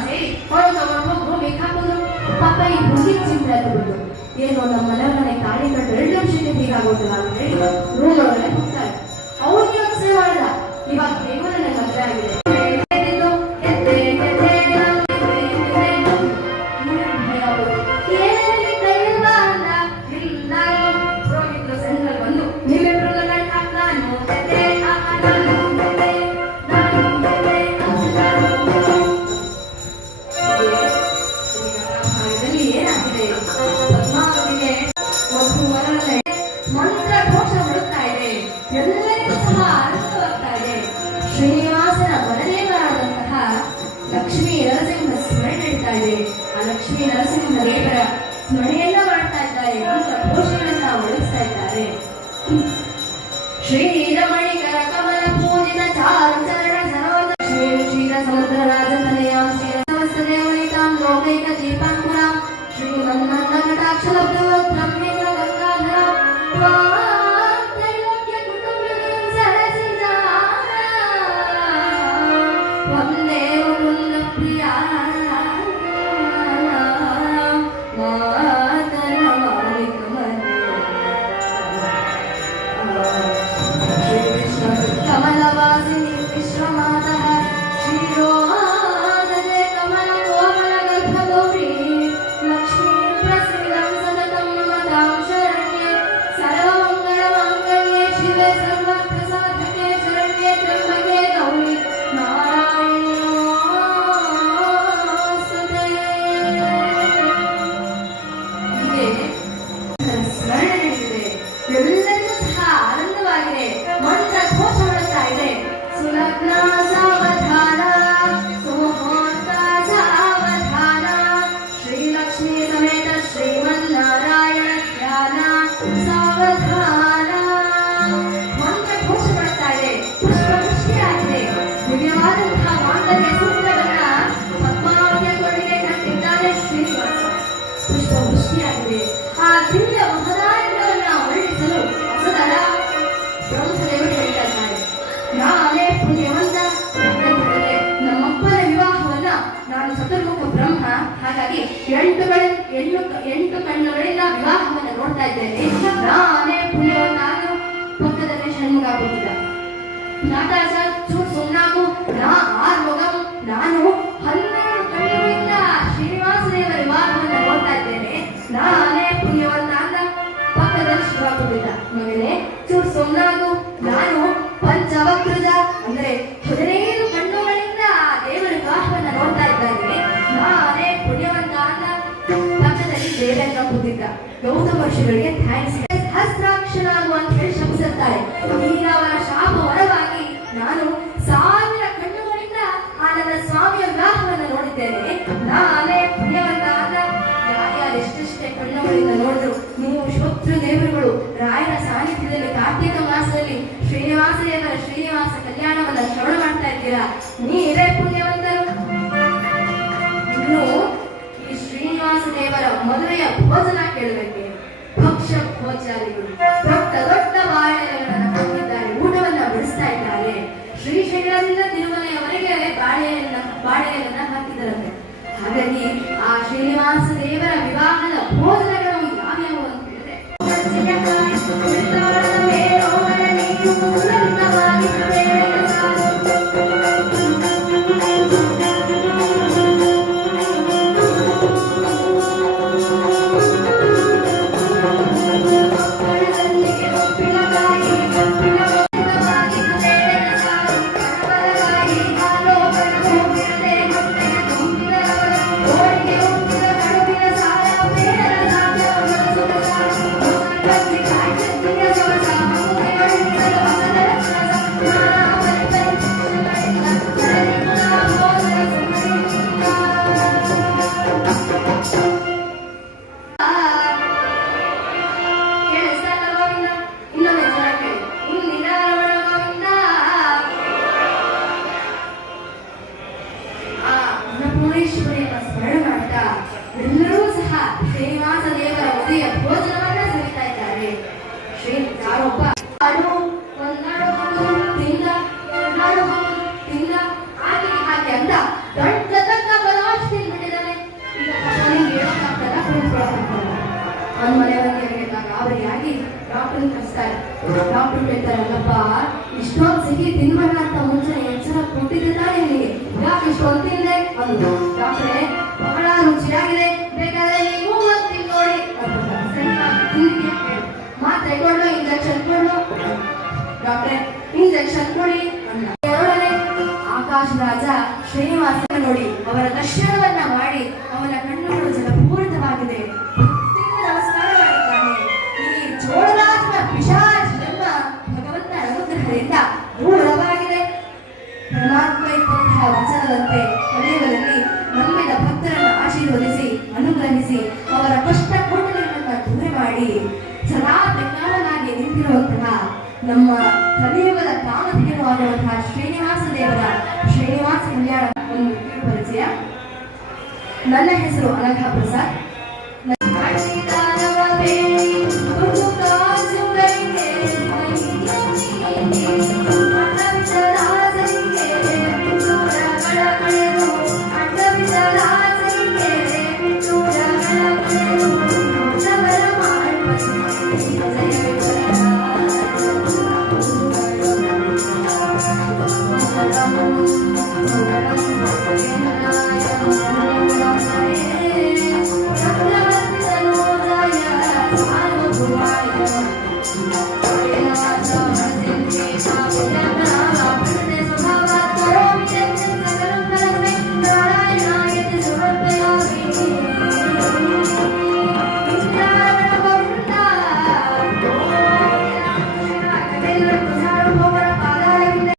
ಸೇರಿ ಹೊರಗೆ ತಗೊಂಡು ಹೋಗು ಬೇಕಾಗೋದು ಪಾಪ ಏನೋ ನಮ್ಮ ಮನೆ ಮನೆ ಕಾಡಿ ಕಂಡು ಎರಡು ನಿಮಿಷಕ್ಕೆ ಬೀಗಾಗೋದಿಲ್ಲ ಅಂತ ಹೇಳಿ ರೂಲ್ ಲಕ್ಷ್ಮೀ ನರಸಿಂಹ ದೇವರ ಸ್ಮರಣೆಯನ್ನ ಮಾಡ್ತಾ ಇದ್ದಾರೆ ಘೋಷಗಳನ್ನ ಹೊರಡಿಸ್ತಾ ಇದ್ದಾರೆ ಕಮಲ ಪೂಜಿತ ಚಾರು ಚರಣ ಶ್ರೀ ಕ್ಷೀರ ಸಮುದ್ರ ರಾಜತನಯಾಂ ಶ್ರೀ ಸಮಸ್ತನೇ ಲೋಕೈಕ ಶ್ರೀ ಮನ್ನನ್ನ ಗಂಗಾಧರ ಎಂಟು ಎಂಟು ಎಂಟು ಕಣ್ಣುಗಳಿಂದ ವಿವಾಹವನ್ನು ನೋಡ್ತಾ ಇದ್ದೇನೆ. ನಾನೇ ಪುಣ್ಯ ನಾನು ಪಕ್ಕದಲ್ಲಿ ಷಣ್ಮುಗ ಆಗುತ್ತಿಲ್ಲ ನಾಟಾ ಸರ್ ಚೂರ್ ಸುನ್ನಾಗು ನಾ ಆರ್ ಮೊಗವು ನಾನು ಹನ್ನೆರಡು ಕಣ್ಣುಗಳಿಂದ ಶ್ರೀನಿವಾಸ ದೇವರ ವಿವಾಹವನ್ನು ನೋಡ್ತಾ ಇದ್ದೇನೆ. ನಾನೇ ಪುಣ್ಯವಂತ ಅಂತ ಪಕ್ಕದಲ್ಲಿ ಶಿವಾಗುತ್ತಿಲ್ಲ ಮಗನೇ ಚೂರ್ ಸುಣ್ಣಾಗು ಪಕ್ಷಗಳಿಗೆ ಥ್ಯಾಂಕ್ಸ್. ಹಸ್ತಾಕ್ಷರ ಅಂತ ಹೇಳಿ ಶಬ್ದಿಸುತ್ತಾರೆ ಈಗ ಅವರ ಶಾಪ ಹೊರವಾಗಿ ನಾನು ಅಂತ ದೊಡ್ಡ ಗದಗ ಬಲ ಹಾಸ್ಟೆಲ್ ಬಿಟ್ಟಿದ್ದಾನೆ ಈಗ ಕಥಾನೇ ಹೇಳೋಕ್ಕಾಗ್ತಲ್ಲ ಪ್ರಿನ್ಸಿಪಾಲ್ ಡಾಕ್ಟರ್ ಕಳಿಸ್ತಾರೆ ಡಾಕ್ಟರ್ ಇಷ್ಟೊಂದು ಸಿಹಿ ತಿನ್ಬೇಡ ಮುಂಚೆ ಎಚ್ಚರ ಕೊಟ್ಟಿದ್ದಾನೆ ಯಾಕೆ ಇಷ್ಟೊಂದು ಅಂದು. ಡಾಕ್ಟ್ರೇ ಬಹಳ ರುಚಿಯಾಗಿದೆ. ಬೇಕಾದ್ರೆ ನೀವು ಒಂದು ತಿನ್ನೋಡಿ ಮಾತ್ರೆ ಕೊಡು ಇಂಜೆಕ್ಷನ್ ಕೊಡು ಇಂಜೆಕ್ಷನ್ ಕೊಡಿ. ನೋಡಿ, ಅವರ ದರ್ಶನವನ್ನ ಮಾಡಿ, ಅವನ ಕಣ್ಣುಗಳು ಜಲಪೂರಿತವಾಗಿದೆ. ನಮಸ್ಕಾರ ಮಾಡಿದ್ದಾನೆ ಈ ಚೋಳರಾಜನ ಪಿಶಾಚ ಎಂಬ ಭಗವಂತ ಅನುಗ್ರಹದಿಂದ ದೂರವಾಗಿದೆ. ಪರಮಾತ್ಮ ಇದ್ದಂತಹ ವಚನದಂತೆ ಕಲಿಯುಗದಲ್ಲಿ ನಂಬಿದ ಭಕ್ತರನ್ನು ಆಶೀರ್ವದಿಸಿ, ಅನುಗ್ರಹಿಸಿ, ಅವರ ಕಷ್ಟ ಕೋಟಗಳನ್ನು ದೂರ ಮಾಡಿ. ಸದಾ ಬೆಂಗಾಲನಾಗಿ ನಿಂತಿರುವಂತಹ ನಮ್ಮ ಕಲಿಯುಗದ ಕಾಮಧೇನುವಾಗುವಂತಹ ಶ್ರೀನಿವಾಸ ದೇವರ ಶ್ರೀನಿವಾಸ ಕಲ್ಯಾಣ ನನ್ನ ಹೆಸರು ಅನಘಾ ಪ್ರಸಾದ್